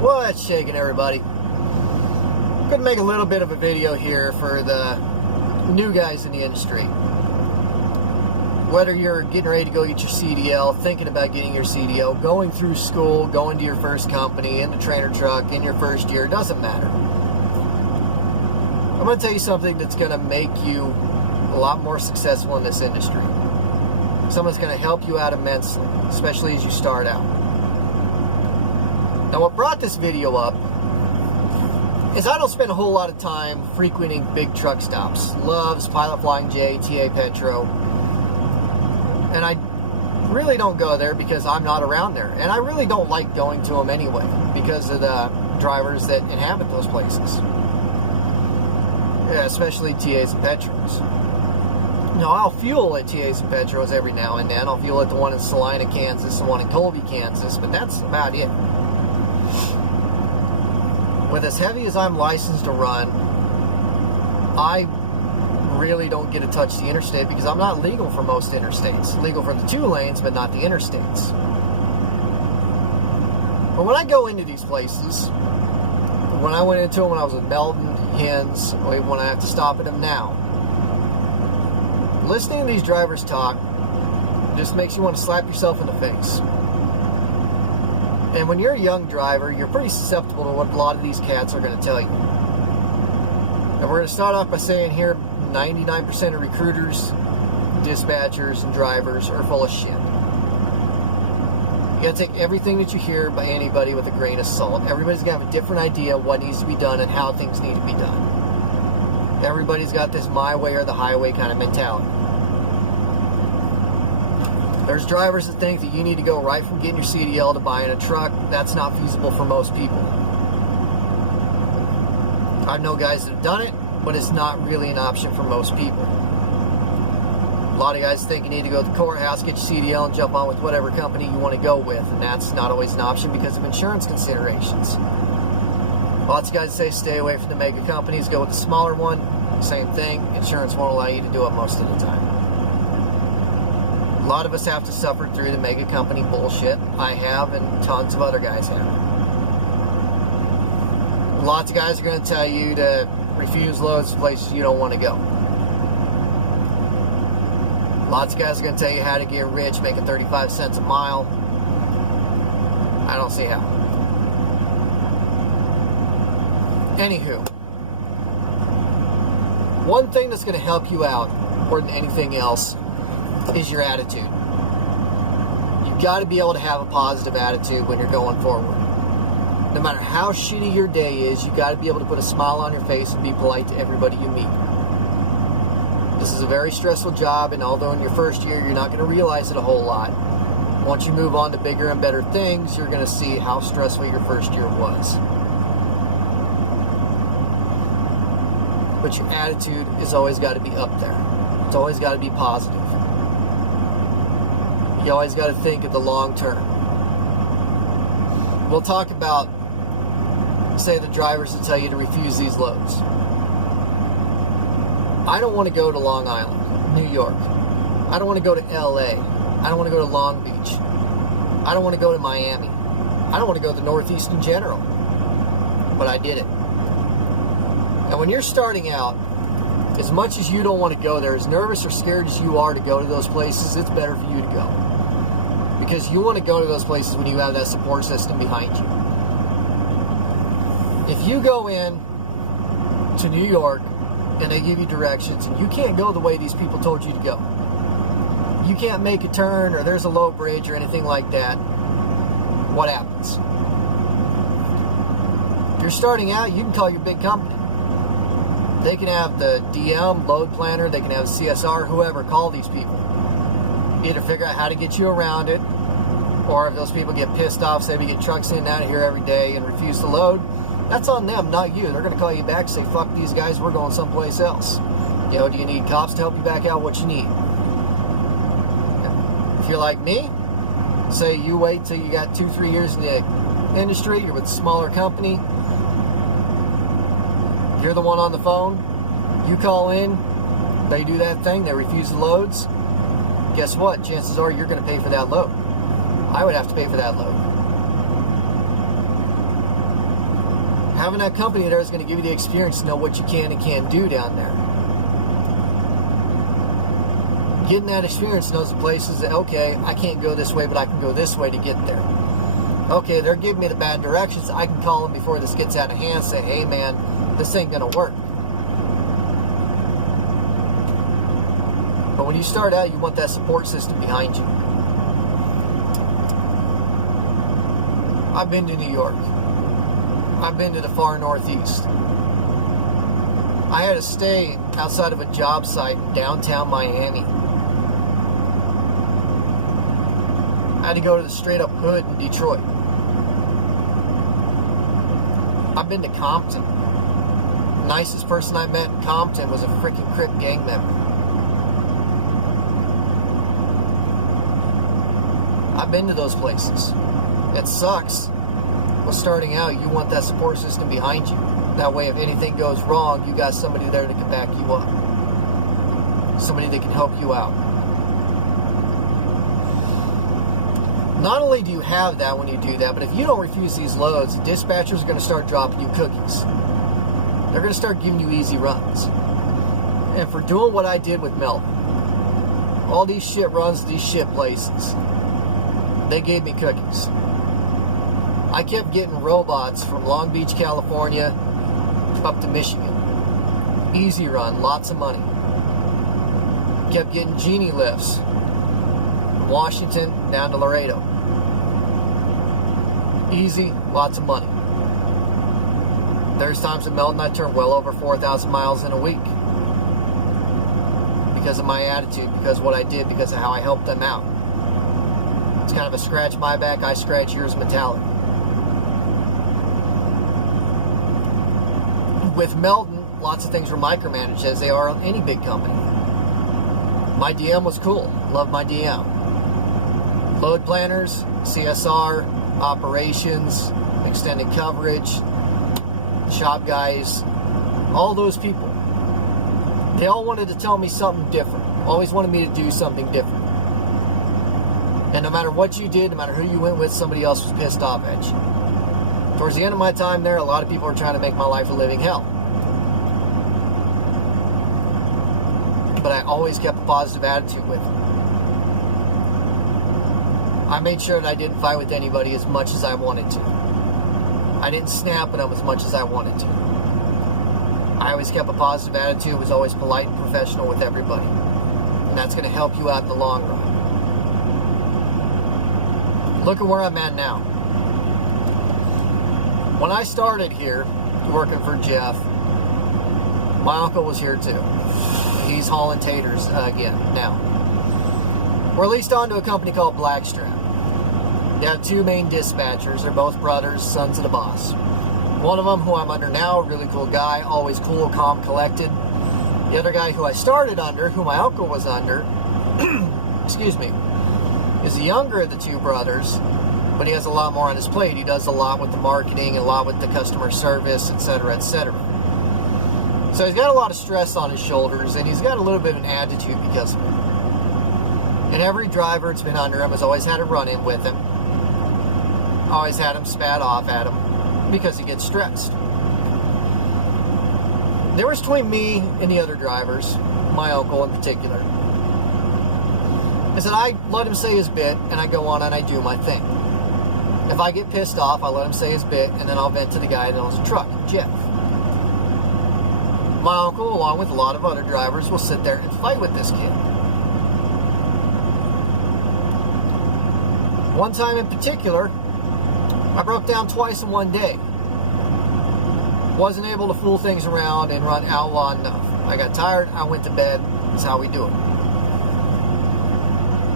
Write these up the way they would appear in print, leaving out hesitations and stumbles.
What's shaking, everybody? I'm going to make a little bit of a video here for the new guys in the industry. Whether you're getting ready to go get your CDL, thinking about getting your CDL, going through school, going to your first company, in the trainer truck, in your first year, doesn't matter. I'm going to tell you something that's going to make you a lot more successful in this industry. Someone's going to help you out immensely, especially as you start out. Now, what brought this video up is I don't spend a whole lot of time frequenting big truck stops. Love's, Pilot Flying J, TA Petro. And I really don't go there because I'm not around there. And I really don't like going to them anyway because of the drivers that inhabit those places. Yeah, especially TAs and Petros. Now, I'll fuel at TAs and Petros every now and then. I'll fuel at the one in Salina, Kansas, the one in Colby, Kansas, but that's about it. With as heavy as I'm licensed to run, I really don't get to touch the interstate because I'm not legal for most interstates. Legal for the 2 lanes, but not the interstates. But when I go into these places, when I went into them when I was with Meldon, Hens, when I have to stop at them now, listening to these drivers talk just makes you want to slap yourself in the face. And when you're a young driver, you're pretty susceptible to what a lot of these cats are going to tell you. And we're going to start off by saying here, 99% of recruiters, dispatchers, and drivers are full of shit. You got to take everything that you hear by anybody with a grain of salt. Everybody's going to have a different idea of what needs to be done and how things need to be done. Everybody's got this my way or the highway kind of mentality. There's drivers that think that you need to go right from getting your CDL to buying a truck. That's not feasible for most people. I know guys that have done it, but it's not really an option for most people. A lot of guys think you need to go to the courthouse, get your CDL, and jump on with whatever company you want to go with, and that's not always an option because of insurance considerations. Lots of guys say stay away from the mega companies, go with the smaller one. Same thing, insurance won't allow you to do it most of the time. A lot of us have to suffer through the mega company bullshit. I have, and tons of other guys have. Lots of guys are going to tell you to refuse loads to places you don't want to go. Lots of guys are going to tell you how to get rich making 35 cents a mile. I don't see how. Anywho, one thing that's going to help you out more than anything else is your attitude. You've got to be able to have a positive attitude when you're going forward. No matter how shitty your day is, you've got to be able to put a smile on your face and be polite to everybody you meet. This is a very stressful job, and although in your first year you're not going to realize it a whole lot, once you move on to bigger and better things, you're going to see how stressful your first year was. But your attitude has always got to be up there. It's always got to be positive. You always got to think of the long term. We'll talk about, say, the drivers that tell you to refuse these loads. I don't want to go to Long Island, New York. I don't want to go to LA. I don't want to go to Long Beach. I don't want to go to Miami. I don't want to go to the Northeast in general. But I did it. And when you're starting out, as much as you don't want to go there, as nervous or scared as you are to go to those places, it's better for you to go. Because you want to go to those places when you have that support system behind you. If you go in to New York and they give you directions and you can't go the way these people told you to go, you can't make a turn or there's a low bridge or anything like that, what happens? If you're starting out, you can call your big company. They can have the DM, load planner, they can have CSR, whoever, call these people. Either figure out how to get you around it, or if those people get pissed off, say we get trucks in and out of here every day and refuse to load, that's on them, not you. They're going to call you back and say, fuck these guys, we're going someplace else. You know, do you need cops to help you back out? What you need? If you're like me, say you wait till you got 2-3 years in the industry, you're with a smaller company, you're the one on the phone, you call in, they do that thing, they refuse the loads, guess what? Chances are you're going to pay for that load. I would have to pay for that load. Having that company there is going to give you the experience to know what you can and can't do down there. Getting that experience knows the places that, okay, I can't go this way, but I can go this way to get there. Okay, they're giving me the bad directions. I can call them before this gets out of hand and say, hey man, this ain't going to work. But when you start out, you want that support system behind you. I've been to New York. I've been to the far northeast. I had to stay outside of a job site in downtown Miami. I had to go to the straight up hood in Detroit. I've been to Compton. The nicest person I met in Compton was a freaking Crip gang member. I've been to those places. It sucks. Well, starting out, you want that support system behind you. That way, if anything goes wrong, you got somebody there that can back you up. Somebody that can help you out. Not only do you have that when you do that, but if you don't refuse these loads, the dispatchers are going to start dropping you cookies. They're going to start giving you easy runs. And for doing what I did with Melton, all these shit runs, these shit places, they gave me cookies. I kept getting robots from Long Beach, California, up to Michigan. Easy run, lots of money. Kept getting genie lifts from Washington down to Laredo. Easy, lots of money. There's times in Melton I turned well over 4,000 miles in a week. Because of my attitude, because of what I did, because of how I helped them out. It's kind of a scratch my back, I scratch yours mentality. With Melton, lots of things were micromanaged as they are on any big company. My DM was cool. Loved my DM. Load planners, CSR, operations, extended coverage, shop guys, all those people. They all wanted to tell me something different. Always wanted me to do something different. And no matter what you did, no matter who you went with, somebody else was pissed off at you. Towards the end of my time there, a lot of people were trying to make my life a living hell. But I always kept a positive attitude with it. I made sure that I didn't fight with anybody as much as I wanted to. I didn't snap at them as much as I wanted to. I always kept a positive attitude, was always polite and professional with everybody. And that's going to help you out in the long run. Look at where I'm at now. When I started here, working for Jeff, my uncle was here too. He's hauling taters again now. We're leased on to a company called Blackstrap. They have two main dispatchers. They're both brothers, sons of the boss. One of them, who I'm under now, a really cool guy, always cool, calm, collected. The other guy who I started under, who my uncle was under, excuse me, is the younger of the two brothers, but he has a lot more on his plate. He does a lot with the marketing, a lot with the customer service, etc., etc. So he's got a lot of stress on his shoulders, and he's got a little bit of an attitude because of it. And every driver that's been under him has always had a run-in with him. Always had him spat off at him because he gets stressed. There was between me and the other drivers, my uncle in particular, is that I let him say his bit, and I go on and I do my thing. If I get pissed off, I let him say his bit, and then I'll vent to the guy that owns the truck, Jeff. My uncle, along with a lot of other drivers, will sit there and fight with this kid. One time in particular, I broke down twice in one day. Wasn't able to fool things around and run outlaw enough. I got tired, I went to bed. That's how we do it.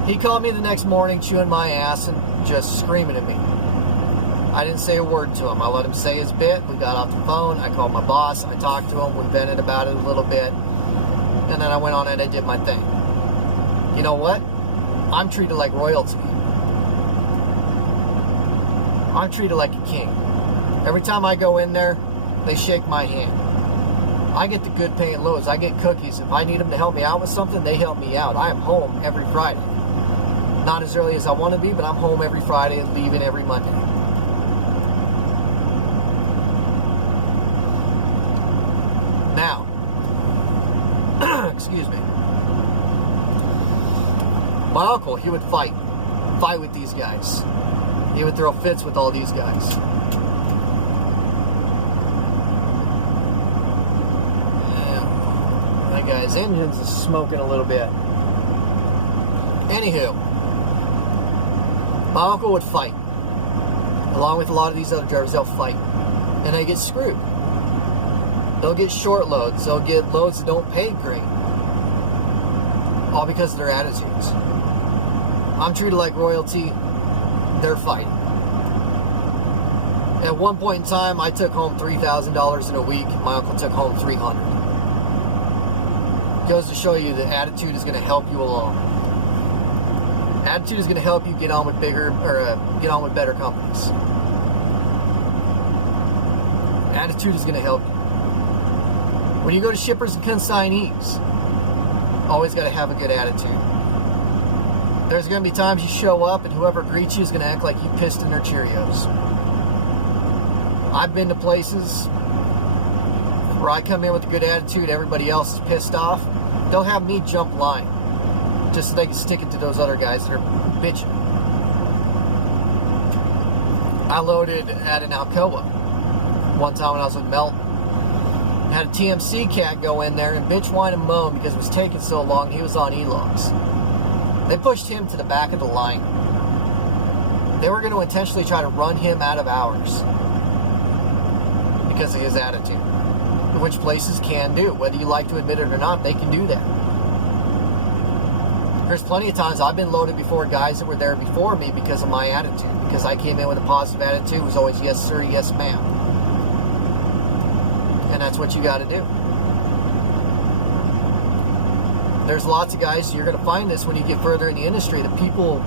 He called me the next morning chewing my ass and just screaming at me. I didn't say a word to him. I let him say his bit. We got off the phone. I called my boss. I talked to him. We vented about it a little bit. And then I went on and I did my thing. You know what? I'm treated like royalty. I'm treated like a king. Every time I go in there, they shake my hand. I get the good paying loads. I get cookies. If I need them to help me out with something, they help me out. I am home every Friday. Not as early as I want to be, but I'm home every Friday and leaving every Monday. My uncle, he would fight with these guys. He would throw fits with all these guys. Yeah. That guy's engine's is smoking a little bit. Anywho, my uncle would fight. Along with a lot of these other drivers, they'll fight. And they get screwed. They'll get short loads. They'll get loads that don't pay great. All because of their attitudes. I'm treated like royalty. They're fighting. At one point in time, I took home $3,000 in a week. My uncle took home $300. Goes to show you that attitude is going to help you along. Attitude is going to help you get on with better companies. Attitude is going to help you. When you go to shippers and consignees, always got to have a good attitude. There's going to be times you show up and whoever greets you is going to act like you pissed in their Cheerios. I've been to places where I come in with a good attitude, everybody else is pissed off. They'll have me jump line just so they can stick it to those other guys that are bitching. I loaded at an Alcoa one time when I was with Melton. Had a TMC cat go in there and bitch, whine, and moan because it was taking so long. He was on E-logs. They pushed him to the back of the line. They were going to intentionally try to run him out of hours because of his attitude, which places can do. Whether you like to admit it or not, they can do that. There's plenty of times I've been loaded before guys that were there before me because of my attitude. Because I came in with a positive attitude. It was always yes sir, yes ma'am. And that's what you got to do. There's lots of guys, you're going to find this when you get further in the industry, that people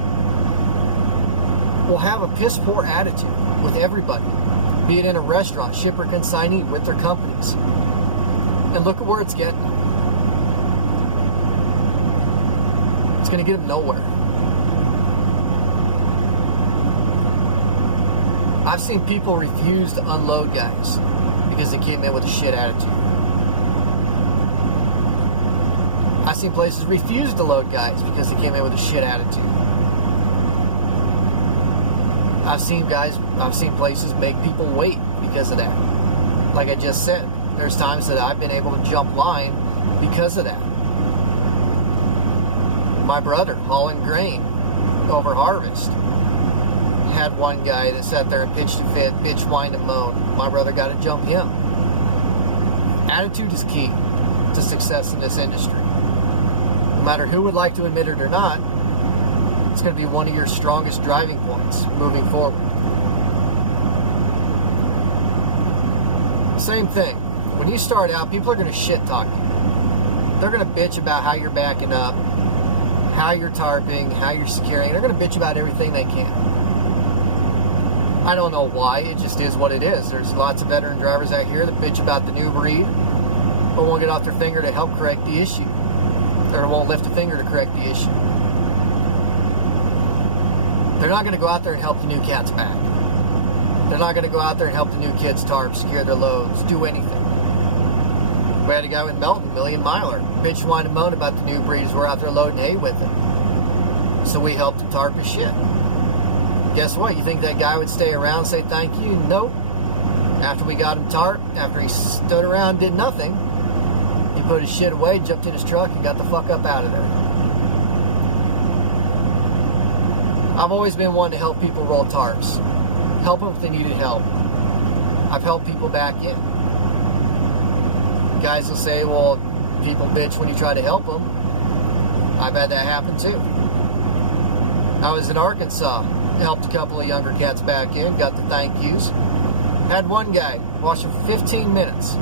will have a piss poor attitude with everybody, be it in a restaurant, shipper, consignee, with their companies. And look at where it's getting. It's going to get them nowhere. I've seen people refuse to unload guys because they came in with a shit attitude. I've seen places refuse to load guys because they came in with a shit attitude. I've seen places make people wait because of that. Like I just said, there's times that I've been able to jump line because of that. My brother, hauling grain over harvest, had one guy that sat there and pitched a fit, bitch, whined, and moaned. My brother got to jump him. Attitude is key to success in this industry. No matter who would like to admit it or not, it's going to be one of your strongest driving points moving forward. Same thing. When you start out, people are going to shit talk you. They're going to bitch about how you're backing up, how you're tarping, how you're securing. They're going to bitch about everything they can. I don't know why. It just is what it is. There's lots of veteran drivers out here that bitch about the new breed, but won't get off their finger to help correct the issue. Or won't lift a finger to correct the issue. They're not going to go out there and help the new cats back. They're not going to go out there and help the new kids tarp, secure their loads, do anything. We had a guy with Melton, Million Miler, bitch, whine, and moan about the new breeds. We're out there loading hay with him. So we helped him tarp his shit. Guess what? You think that guy would stay around and say thank you? Nope. After we got him tarped, after he stood around and did nothing, he put his shit away, jumped in his truck, and got the fuck up out of there. I've always been one to help people roll tarps. Help them if they needed help. I've helped people back in. Guys will say, well, people bitch when you try to help them. I've had that happen too. I was in Arkansas, helped a couple of younger cats back in, got the thank yous. Had one guy, watched him for 15 minutes,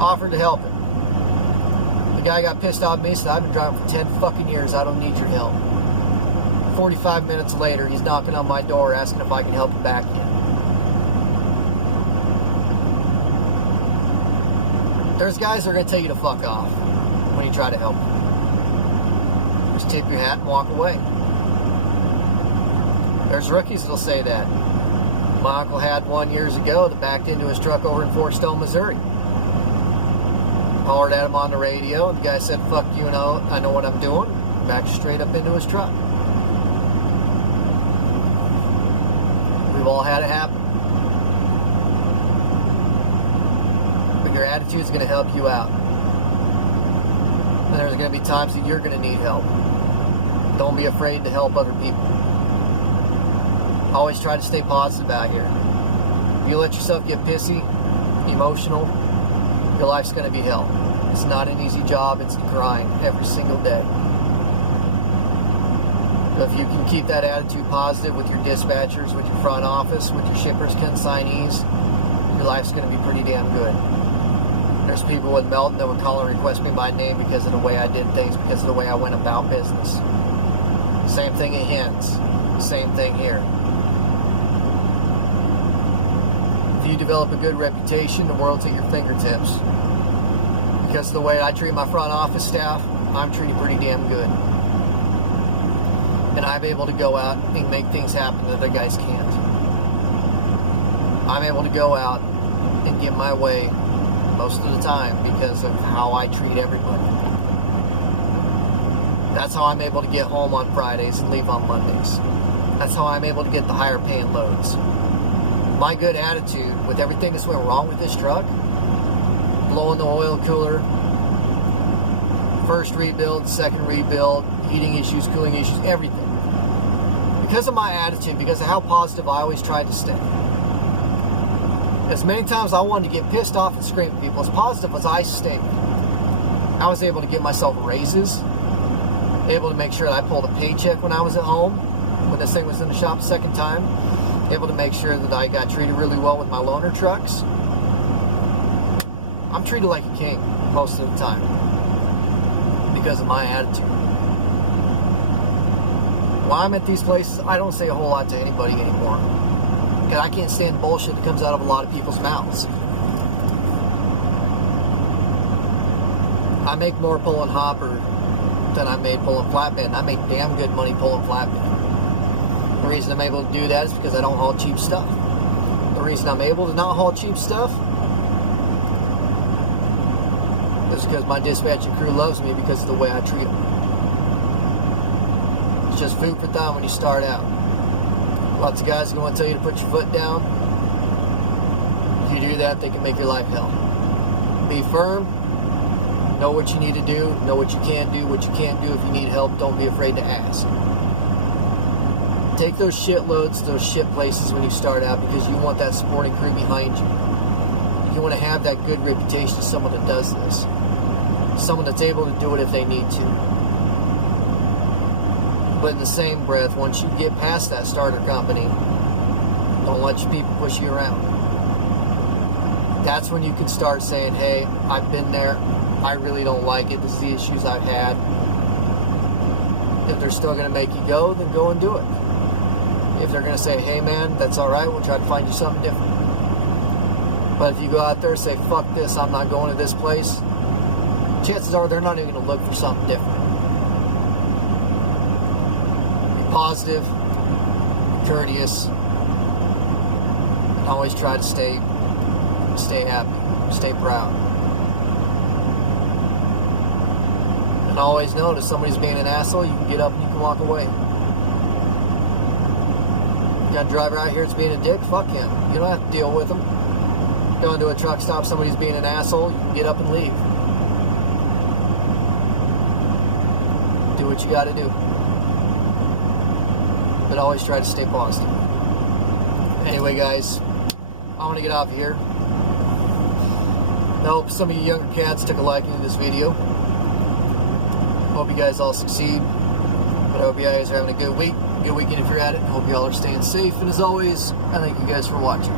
offered to help him. The guy got pissed off at me, said, I've been driving for 10 fucking years, I don't need your help. 45 minutes later, he's knocking on my door asking if I can help him back in. There's guys that are going to tell you to fuck off when you try to help them. Just tip your hat and walk away. There's rookies that'll say that. My uncle had one years ago that backed into his truck over in Fort Stone, Missouri. Hollered at him on the radio, and the guy said, fuck you, I know what I'm doing. back straight up into his truck. We've all had it happen. But your attitude is going to help you out. And there's going to be times that you're going to need help. Don't be afraid to help other people. Always try to stay positive out here. If you let yourself get pissy, emotional, your life's going to be hell. It's not an easy job. It's a grind every single day. But if you can keep that attitude positive with your dispatchers, with your front office, with your shippers, consignees, your life's going to be pretty damn good. There's people in Melton that would call and request me by name because of the way I did things, because of the way I went about business. Same thing at Hens. Same thing here. If you develop a good reputation, the world's at your fingertips. Because of the way I treat my front office staff, I'm treated pretty damn good. And I'm able to go out and make things happen that other guys can't. I'm able to go out and get my way most of the time because of how I treat everybody. That's how I'm able to get home on Fridays and leave on Mondays. That's how I'm able to get the higher paying loads. My good attitude with everything that's went wrong with this truck, blowing the oil cooler, first rebuild, second rebuild, heating issues, cooling issues, everything. Because of my attitude, because of how positive I always tried to stay. As many times I wanted to get pissed off and scream at people, as positive as I stayed, I was able to give myself raises, able to make sure that I pulled a paycheck when I was at home, when this thing was in the shop the second time, able to make sure that I got treated really well with my loaner trucks. I'm treated like a king most of the time because of my attitude. While I'm at these places, I don't say a whole lot to anybody anymore. Because I can't stand bullshit that comes out of a lot of people's mouths. I make more pulling hopper than I made pulling flatbed. And I make damn good money pulling flatbed. The reason I'm able to do that is because I don't haul cheap stuff. The reason I'm able to not haul cheap stuff is because my dispatching crew loves me because of the way I treat them. It's just food for thought when you start out. Lots of guys are going to tell you to put your foot down. If you do that, they can make your life hell. Be firm. Know what you need to do. Know what you can do. What you can't do. If you need help, don't be afraid to ask. Take those shitloads, those shit places when you start out because you want that supporting crew behind you. You want to have that good reputation of someone that does this. Someone that's able to do it if they need to. But in the same breath, once you get past that starter company, don't let your people push you around. That's when you can start saying, hey, I've been there. I really don't like it. This is the issues I've had. If they're still going to make you go, then go and do it. If they're going to say, hey man, that's alright, we'll try to find you something different. But if you go out there and say, fuck this, I'm not going to this place, chances are they're not even going to look for something different. Be positive, be courteous, and always try to stay happy, stay proud. And always know that if somebody's being an asshole, you can get up and you can walk away. You got a driver out here that's being a dick, fuck him. You don't have to deal with him. Going to a truck stop, somebody's being an asshole, you can get up and leave. Do what you got to do. But always try to stay positive. Anyway, guys, I want to get off of here. I hope some of you younger cats took a liking to this video. Hope you guys all succeed. But I hope you guys are having a good week. Good weekend if you're at it. Hope you all are staying safe. And as always, I thank you guys for watching.